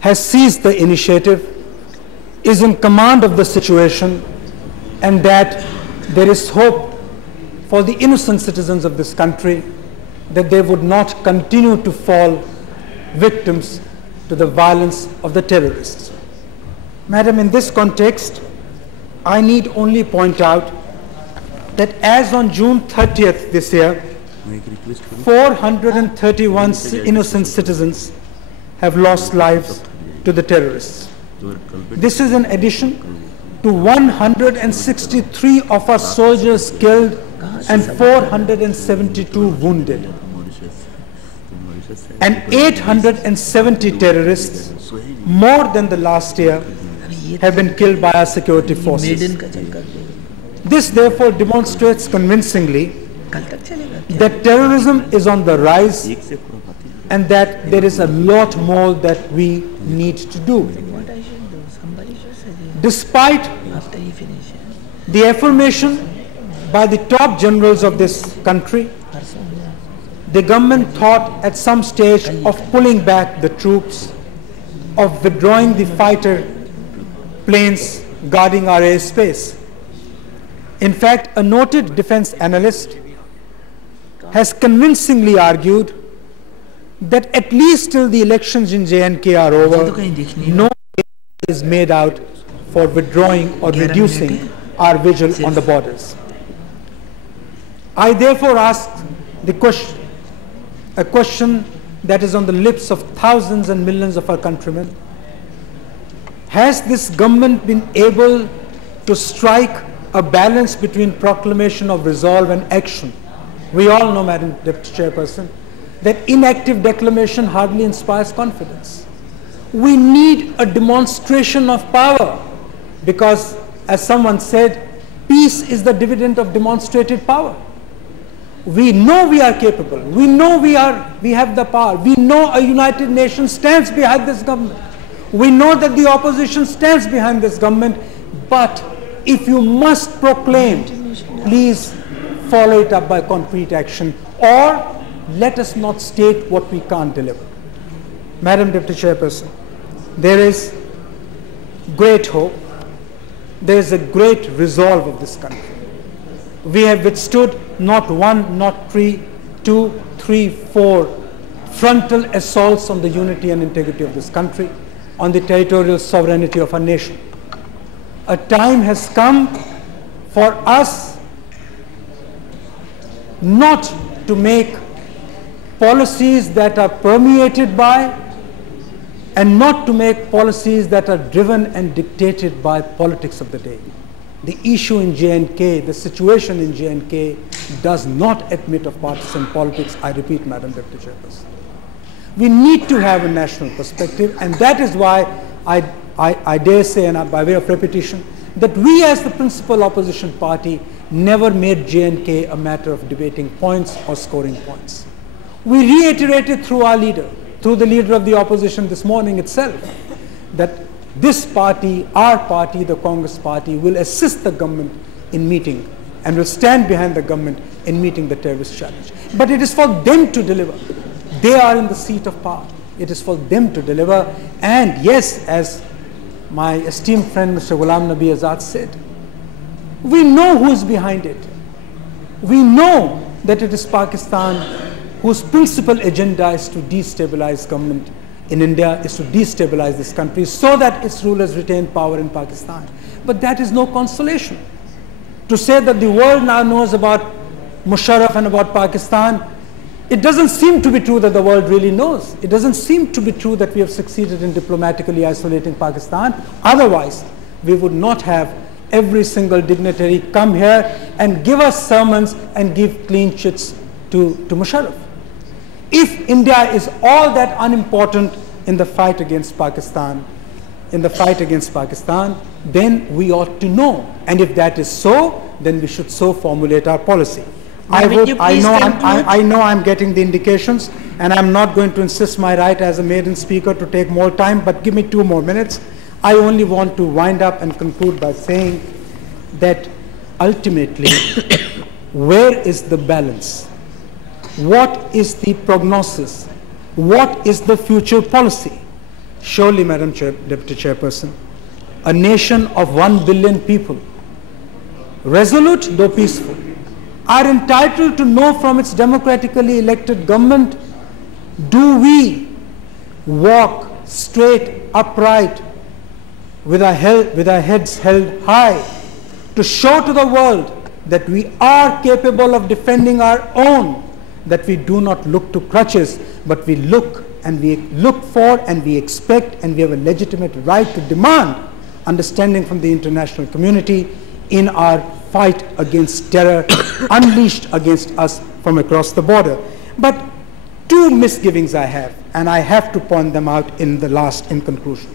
has seized the initiative, is in command of the situation, and that there is hope for the innocent citizens of this country that they would not continue to fall victims to the violence of the terrorists. Madam, in this context, I need only point out that as on June 30th this year, 431 innocent citizens have lost lives to the terrorists. This is in addition to 163 of our soldiers killed and 472 wounded. And 870 terrorists, more than the last year, have been killed by our security forces. This therefore demonstrates convincingly that terrorism is on the rise and that there is a lot more that we need to do. Despite the affirmation by the top generals of this country, the government thought at some stage of pulling back the troops, of withdrawing the fighter planes guarding our airspace. In fact, a noted defense analyst has convincingly argued that at least till the elections in J&K are over, no is made out for withdrawing or reducing our vigil on the borders. I therefore ask the question, a question that is on the lips of thousands and millions of our countrymen. Has this government been able to strike a balance between proclamation of resolve and action? We all know, Madam Deputy Chairperson, that inactive declamation hardly inspires confidence. We need a demonstration of power because, as someone said, peace is the dividend of demonstrated power. We know we are capable. We know we have the power. We know a United Nations stands behind this government. We know that the opposition stands behind this government. But if you must proclaim, please follow it up by concrete action, or let us not state what we can't deliver. Madam Deputy Chairperson, there is great hope. There is a great resolve of this country. We have withstood not one, not three, 2, 3, 4 frontal assaults on the unity and integrity of this country, on the territorial sovereignty of our nation. A time has come for us not to make policies that are permeated by, and not to make policies that are driven and dictated by politics of the day. The issue in J&K, the situation in J&K does not admit of partisan politics, I repeat, Madam Deputy Chairperson. We need to have a national perspective, and that is why I dare say, and by way of repetition, that we as the principal opposition party never made J&K a matter of debating points or scoring points. We reiterated through our leader, through the leader of the opposition this morning itself, that this party, our party, the Congress party, will assist the government in meeting and will stand behind the government in meeting the terrorist challenge. But it is for them to deliver. They are in the seat of power. It is for them to deliver. And yes, as my esteemed friend Mr. Ghulam Nabi Azad said, we know who is behind it. We know that it is Pakistan whose principal agenda is to destabilize government in India, is to destabilize this country so that its rulers retain power in Pakistan. But that is no consolation. To say that the world now knows about Musharraf and about Pakistan, it doesn't seem to be true that the world really knows. It doesn't seem to be true that we have succeeded in diplomatically isolating Pakistan. Otherwise, we would not have every single dignitary come here and give us sermons and give clean chits to Musharraf. If India is all that unimportant in the fight against Pakistan, then we ought to know. And if that is so, then we should so formulate our policy. I know I'm getting the indications, and I'm not going to insist my right as a maiden speaker to take more time, but give me 2 more minutes. I only want to wind up and conclude by saying that ultimately, where is the balance? What is the prognosis? What is the future policy? Surely, Madam Deputy Chairperson, a nation of 1 billion people, resolute though peaceful, are entitled to know from its democratically elected government, do we walk straight, upright, with our heads held high, to show to the world that we are capable of defending our own, that we do not look to crutches, but we look for and we expect, and we have a legitimate right to demand understanding from the international community in our fight against terror unleashed against us from across the border. But two misgivings I have, and I have to point them out in conclusion.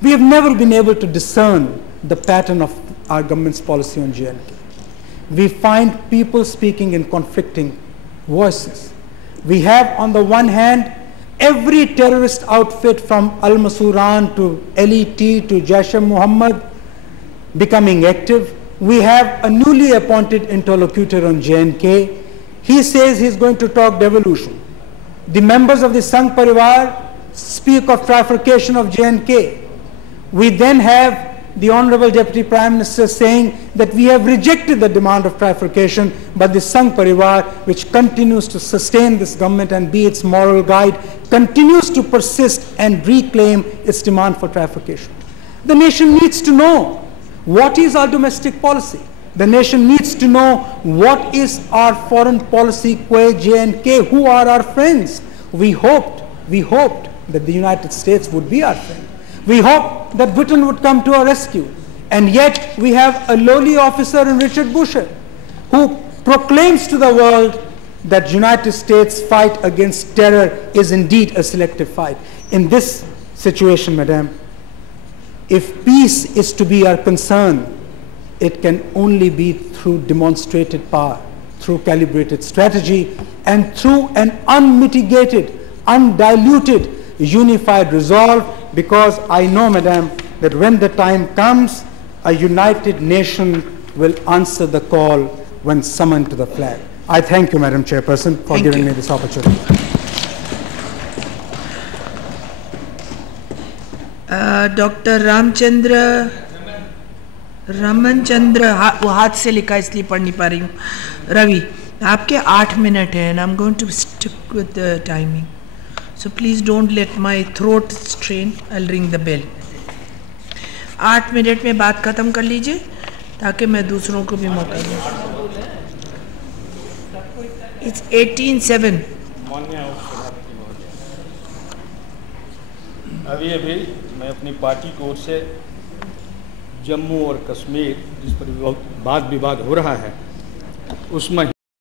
We have never been able to discern the pattern of our government's policy on JNK. We find people speaking in conflicting voices. We have, on the one hand, every terrorist outfit from Al-Masuran to LET to Jaish-e-Mohammed becoming active. We have a newly appointed interlocutor on JNK. He says he's going to talk devolution. The members of the Sangh Parivar speak of trifurcation of JNK. We then have the Honorable Deputy Prime Minister saying that we have rejected the demand of trifurcation, but the Sangh Parivar, which continues to sustain this government and be its moral guide, continues to persist and reclaim its demand for trifurcation. The nation needs to know what is our domestic policy. The nation needs to know what is our foreign policy qua JNK, who are our friends. We hoped that the United States would be our friend. We hoped that Britain would come to our rescue. And yet we have a lowly officer in Richard Boucher who proclaims to the world that United States fight against terror is indeed a selective fight. In this situation, Madam, if peace is to be our concern, it can only be through demonstrated power, through calibrated strategy, and through an unmitigated, undiluted, unified resolve, because I know, Madam, that when the time comes, a united nation will answer the call when summoned to the flag. I thank you, Madam Chairperson, for giving me this opportunity. Doctor Raman Chandra, वो हाथ से लिखा इसलिए पढ़ नहीं पा रही हूँ. रवि, आपके 8 मिनट हैं, and I'm going to stick with the timing. So please don't let my throat strain. I'll ring the bell. 8 minute में बात खत्म कर लीजिए ताकि मैं दूसरों को भी मौका दूँ. It's 18:07. अभी मैं अपनी पार्टी की ओर से जम्मू और कश्मीर, जिस पर वाद विवाद हो रहा है, उसमें